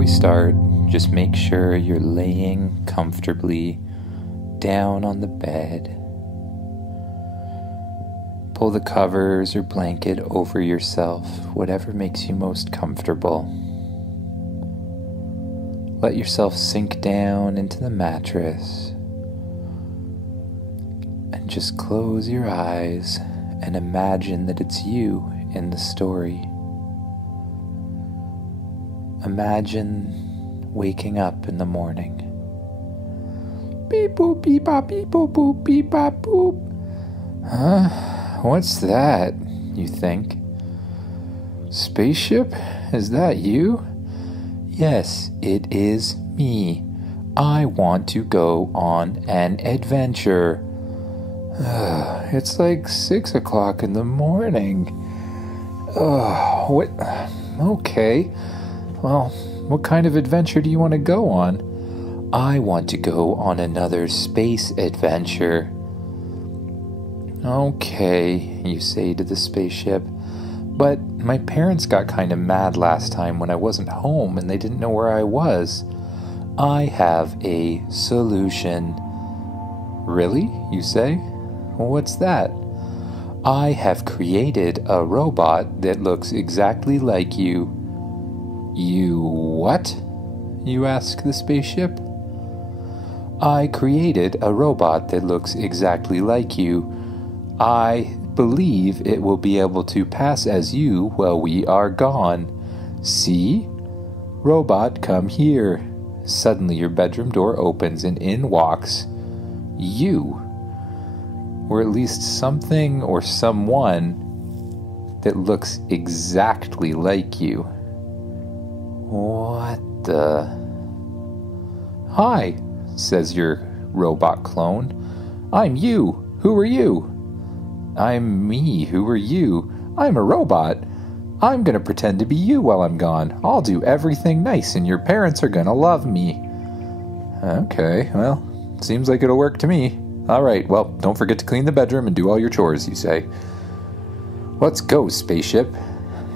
we start, just make sure you're laying comfortably down on the bed. Pull the covers or blanket over yourself, whatever makes you most comfortable. Let yourself sink down into the mattress and just close your eyes and imagine that it's you in the story. Imagine waking up in the morning. Beep boop beep bop beep boop boop beep bop boop. Huh? What's that? You think. Spaceship? Is that you? Yes, it is me. I want to go on an adventure. It's like 6 o'clock in the morning. What? Okay. Well, what kind of adventure do you want to go on? I want to go on another space adventure. Okay, you say to the spaceship, but my parents got kind of mad last time when I wasn't home and they didn't know where I was. I have a solution. Really? You say? Well, what's that? I have created a robot that looks exactly like you. You what? You ask the spaceship. I created a robot that looks exactly like you. I believe it will be able to pass as you while we are gone. See? Robot, come here. Suddenly your bedroom door opens and in walks you. Or at least something or someone that looks exactly like you. What the? Hi, says your robot clone. I'm you. Who are you? I'm me. Who are you? I'm a robot. I'm gonna pretend to be you while I'm gone. I'll do everything nice and your parents are gonna love me. Okay, well, seems like it'll work to me. Alright, well, don't forget to clean the bedroom and do all your chores, you say. Let's go, spaceship.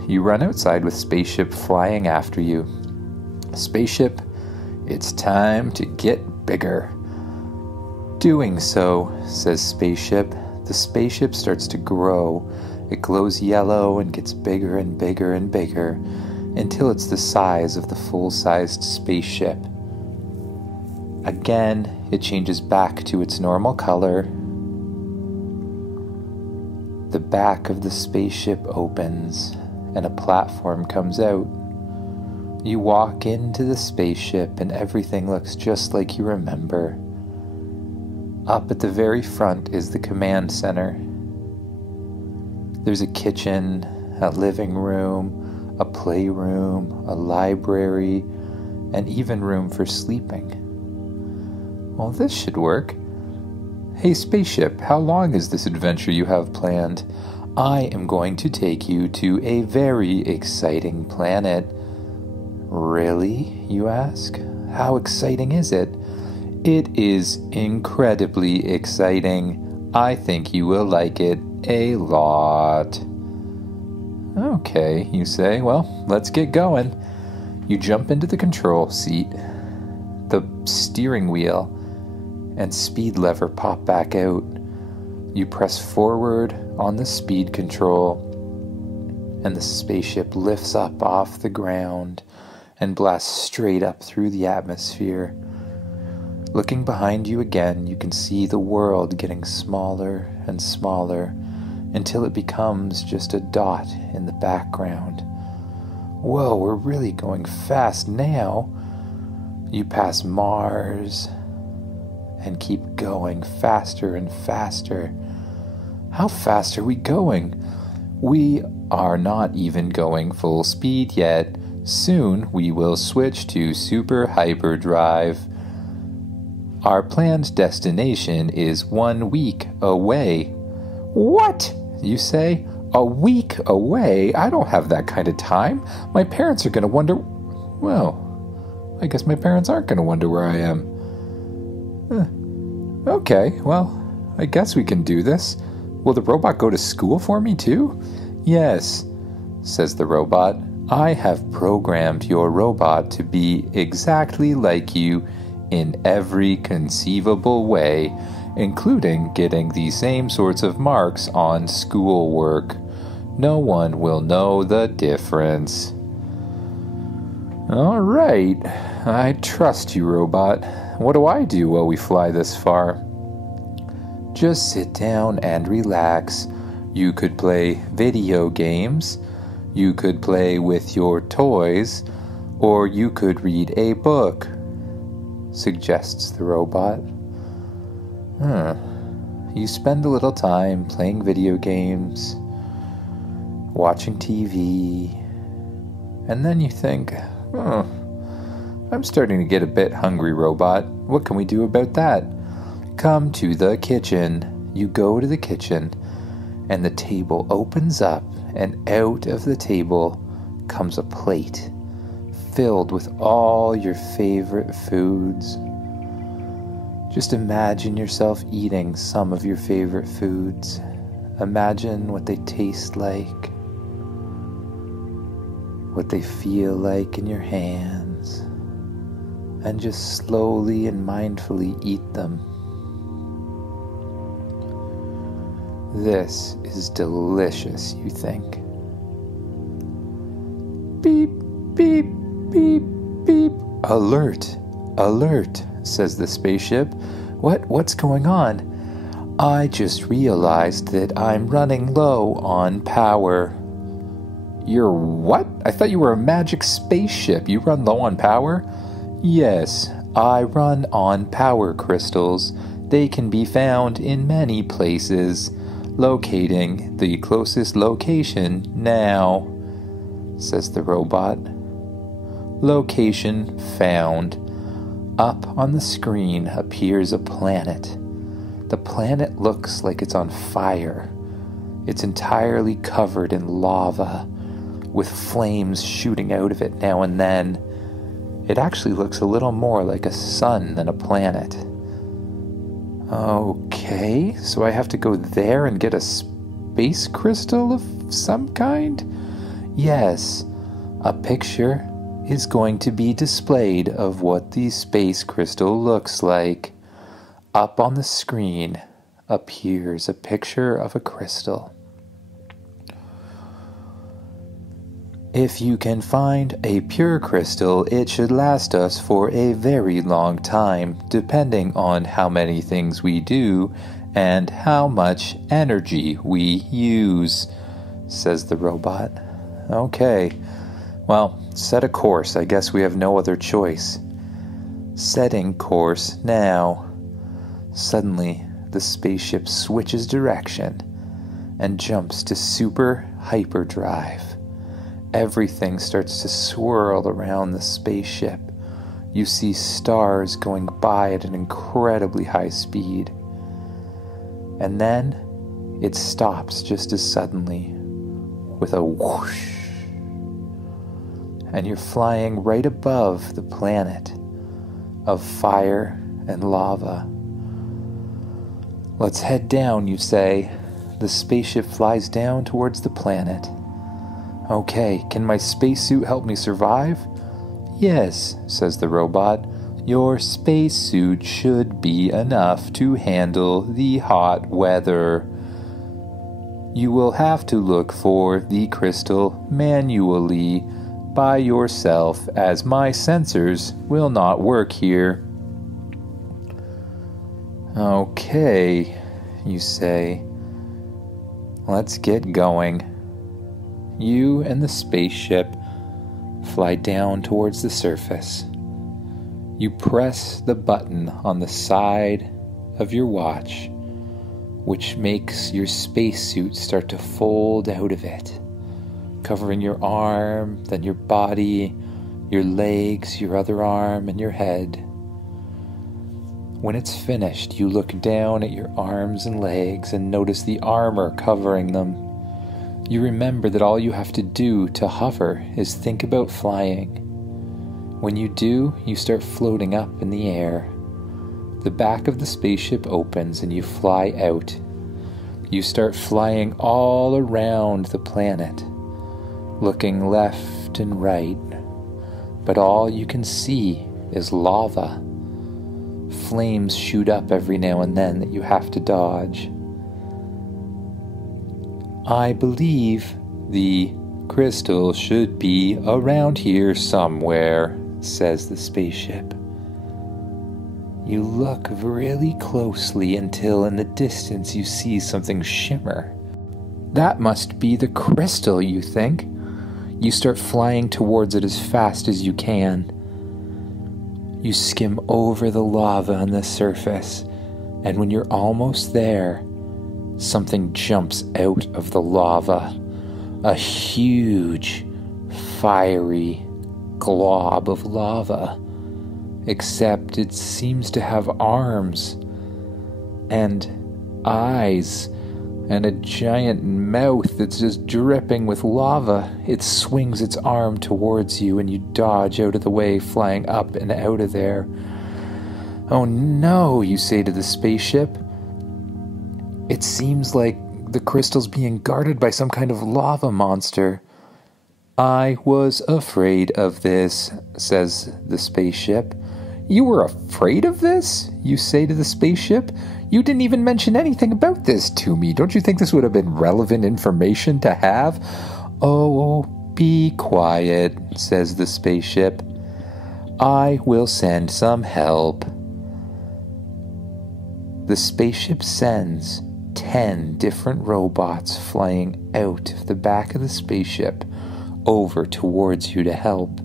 You run outside with Spaceship flying after you. Spaceship, it's time to get bigger. Doing so, says Spaceship. The spaceship starts to grow. It glows yellow and gets bigger and bigger and bigger until it's the size of the full-sized spaceship. Again, it changes back to its normal color. The back of the spaceship opens and a platform comes out. You walk into the spaceship and everything looks just like you remember. Up at the very front is the command center. There's a kitchen, a living room, a playroom, a library, and even room for sleeping. Well, this should work. Hey, spaceship, how long is this adventure you have planned? I am going to take you to a very exciting planet. Really, you ask? How exciting is it? It is incredibly exciting. I think you will like it a lot. Okay, you say. Well, let's get going. You jump into the control seat. The steering wheel and speed lever pop back out. You press forward on the speed control, and the spaceship lifts up off the ground and blasts straight up through the atmosphere. Looking behind you again, you can see the world getting smaller and smaller until it becomes just a dot in the background. Whoa, we're really going fast now. You pass Mars and keep going faster and faster. How fast are we going? We are not even going full speed yet. Soon we will switch to super hyperdrive. Our planned destination is 1 week away. What? You say? A week away? I don't have that kind of time. My parents are going to wonder... Well, I guess my parents aren't going to wonder where I am. Okay, well, I guess we can do this. Will the robot go to school for me too? Yes, says the robot. I have programmed your robot to be exactly like you in every conceivable way, including getting the same sorts of marks on schoolwork. No one will know the difference. All right, I trust you, robot. What do I do while we fly this far? Just sit down and relax. You could play video games, you could play with your toys, or you could read a book, suggests the robot. You spend a little time playing video games, watching TV, and then you think, I'm starting to get a bit hungry, robot. What can we do about that? Come to the kitchen. You go to the kitchen, and the table opens up, and out of the table comes a plate filled with all your favorite foods. Just imagine yourself eating some of your favorite foods. Imagine what they taste like, what they feel like in your hands, and just slowly and mindfully eat them. This is delicious, you think. Beep, beep, beep, beep. Alert, alert, says the spaceship. What's going on? I just realized that I'm running low on power. You're what? I thought you were a magic spaceship. You run low on power? Yes, I run on power crystals. They can be found in many places. Locating the closest location now, says the robot. Location found. Up on the screen appears a planet. The planet looks like it's on fire. It's entirely covered in lava, with flames shooting out of it now and then. It actually looks a little more like a sun than a planet. Okay, so I have to go there and get a space crystal of some kind? Yes, a picture is going to be displayed of what the space crystal looks like. Up on the screen appears a picture of a crystal. If you can find a pure crystal, it should last us for a very long time, depending on how many things we do and how much energy we use, says the robot. Okay, well, set a course. I guess we have no other choice. Setting course now. Suddenly, the spaceship switches direction and jumps to super hyperdrive. Everything starts to swirl around the spaceship. You see stars going by at an incredibly high speed. And then it stops just as suddenly with a whoosh. And you're flying right above the planet of fire and lava. Let's head down, you say. The spaceship flies down towards the planet. Okay, can my spacesuit help me survive? Yes, says the robot. Your spacesuit should be enough to handle the hot weather. You will have to look for the crystal manually by yourself, as my sensors will not work here. Okay, you say. Let's get going. You and the spaceship fly down towards the surface. You press the button on the side of your watch, which makes your spacesuit start to fold out of it, covering your arm, then your body, your legs, your other arm, and your head. When it's finished, you look down at your arms and legs and notice the armor covering them. You remember that all you have to do to hover is think about flying. When you do, you start floating up in the air. The back of the spaceship opens and you fly out. You start flying all around the planet. looking left and right, but all you can see is lava. Flames shoot up every now and then that you have to dodge. I believe the crystal should be around here somewhere, says the spaceship. You look really closely until in the distance you see something shimmer. That must be the crystal, you think. You start flying towards it as fast as you can. You skim over the lava on the surface, and when you're almost there, something jumps out of the lava. A huge, fiery glob of lava. Except it seems to have arms and eyes and a giant mouth that's just dripping with lava. It swings its arm towards you and you dodge out of the way, flying up and out of there. Oh no, you say to the spaceship. It seems like the crystal's being guarded by some kind of lava monster. I was afraid of this, says the spaceship. You were afraid of this? You say to the spaceship. You didn't even mention anything about this to me. Don't you think this would have been relevant information to have? Oh, be quiet, says the spaceship. I will send some help. The spaceship sends 10 different robots flying out of the back of the spaceship over towards you to help.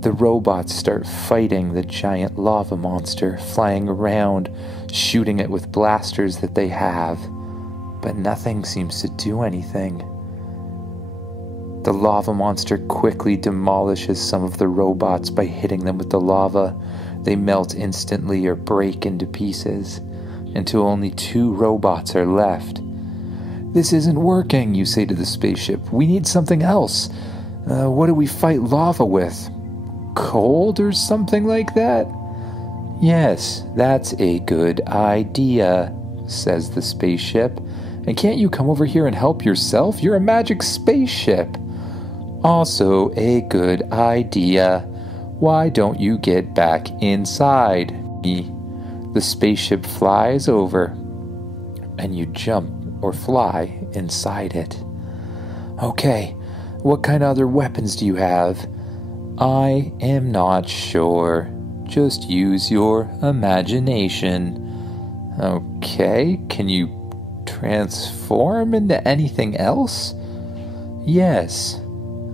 The robots start fighting the giant lava monster, flying around, shooting it with blasters that they have, but nothing seems to do anything. The lava monster quickly demolishes some of the robots by hitting them with the lava. They melt instantly or break into pieces, until only 2 robots are left. This isn't working, you say to the spaceship. We need something else. What do we fight lava with? Cold or something like that? Yes, that's a good idea, says the spaceship. And can't you come over here and help yourself? You're a magic spaceship. Also a good idea. Why don't you get back inside? The spaceship flies over, and you jump or fly inside it. Okay, what kind of other weapons do you have? I am not sure. Just use your imagination. Okay, can you transform into anything else? Yes.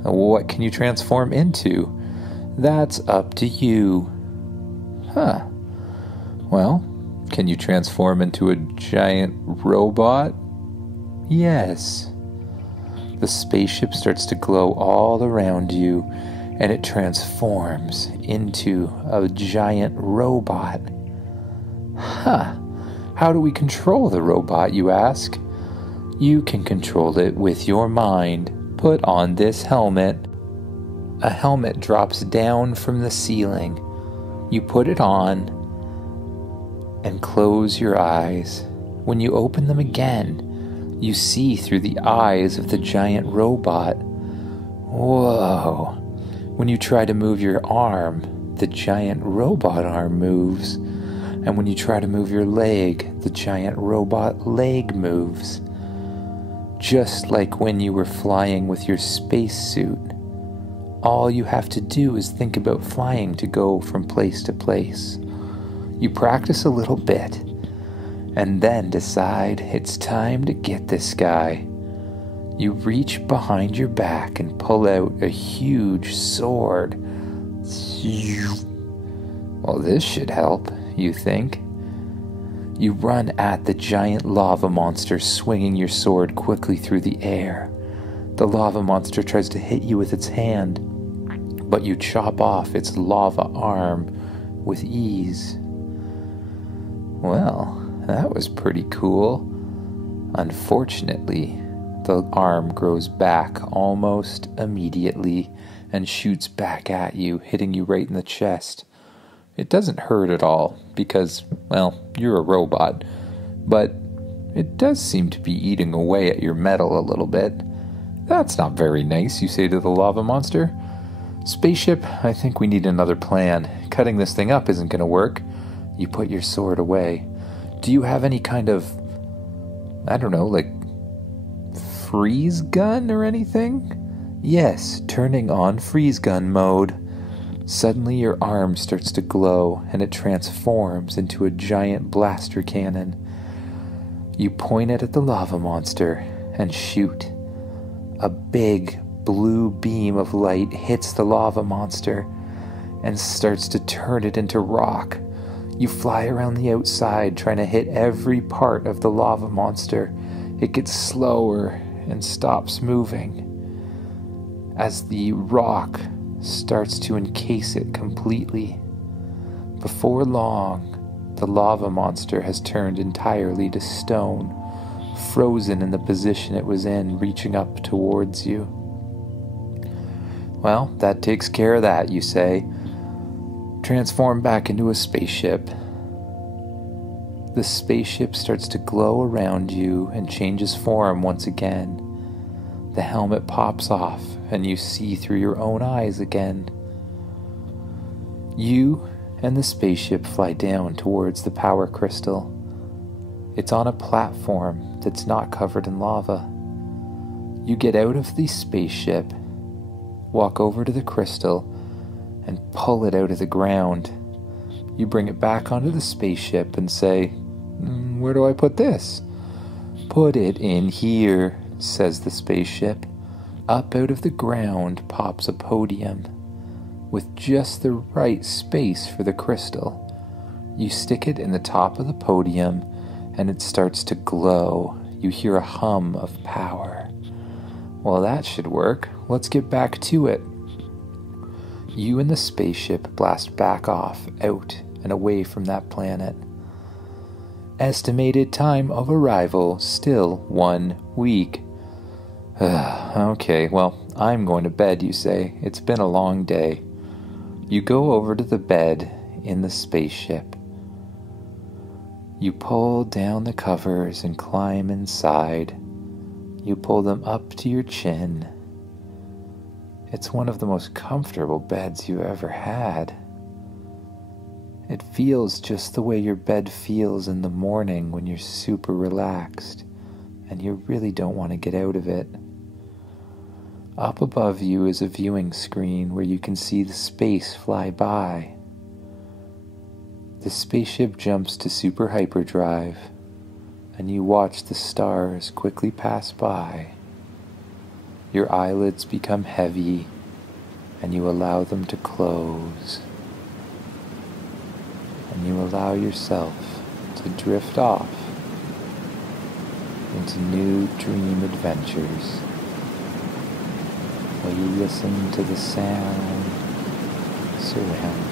What can you transform into? That's up to you. Huh. Well, can you transform into a giant robot? Yes. The spaceship starts to glow all around you, and it transforms into a giant robot. Huh. How do we control the robot, you ask? You can control it with your mind. Put on this helmet. A helmet drops down from the ceiling. You put it on and close your eyes. When you open them again, you see through the eyes of the giant robot. Whoa. When you try to move your arm, the giant robot arm moves. And when you try to move your leg, the giant robot leg moves. Just like when you were flying with your spacesuit. All you have to do is think about flying to go from place to place. You practice a little bit, and then decide it's time to get this guy. You reach behind your back and pull out a huge sword. Well, this should help, you think. You run at the giant lava monster, swinging your sword quickly through the air. The lava monster tries to hit you with its hand, but you chop off its lava arm with ease. Well, that was pretty cool. Unfortunately, the arm grows back almost immediately and shoots back at you, hitting you right in the chest. It doesn't hurt at all because, well, you're a robot, but it does seem to be eating away at your metal a little bit. "That's not very nice," you say to the lava monster. "Spaceship, I think we need another plan. Cutting this thing up isn't going to work." You put your sword away. "Do you have any kind of, I don't know, like freeze gun or anything?" "Yes, turning on freeze gun mode." Suddenly your arm starts to glow and it transforms into a giant blaster cannon. You point it at the lava monster and shoot. A big blue beam of light hits the lava monster and starts to turn it into rock. You fly around the outside trying to hit every part of the lava monster. It gets slower and stops moving as the rock starts to encase it completely. Before long, the lava monster has turned entirely to stone, frozen in the position it was in, reaching up towards you. "Well, that takes care of that," you say. "Transform back into a spaceship." The spaceship starts to glow around you and changes form once again. The helmet pops off and you see through your own eyes again. You and the spaceship fly down towards the power crystal. It's on a platform that's not covered in lava. You get out of the spaceship, walk over to the crystal, and pull it out of the ground. You bring it back onto the spaceship and say, "Where do I put this?" "Put it in here," says the spaceship. Up out of the ground pops a podium with just the right space for the crystal. You stick it in the top of the podium and it starts to glow. You hear a hum of power. "Well, that should work. Let's get back to it." You and the spaceship blast back off, out and away from that planet. Estimated time of arrival, still 1 week. "Okay, well, I'm going to bed," you say. "It's been a long day." You go over to the bed in the spaceship. You pull down the covers and climb inside. You pull them up to your chin. It's one of the most comfortable beds you've ever had. It feels just the way your bed feels in the morning when you're super relaxed and you really don't want to get out of it. Up above you is a viewing screen where you can see the space fly by. The spaceship jumps to super hyperdrive, and you watch the stars quickly pass by. Your eyelids become heavy, and you allow them to close. And you allow yourself to drift off into new dream adventures while you listen to the sound surround you.